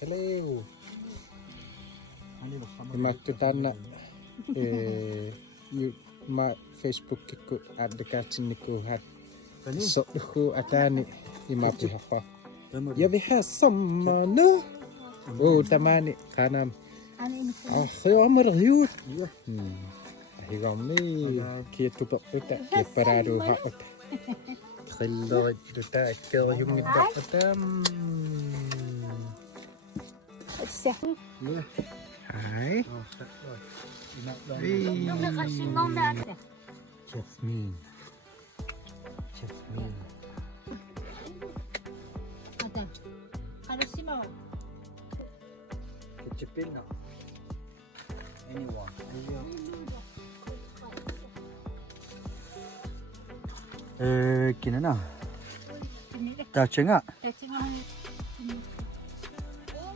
Hello. Imatutana you ma Facebook ku ada katin ku hat so ku atani imapi hapa ya biha Sommer no oh tamani kanam khayo amar hyut higam ni ki tupak tuta ki parado ha khillo tuta kel yung nita tam Hi. Jasmine. Kecipin no? Anyone? Kina na? Touching nga?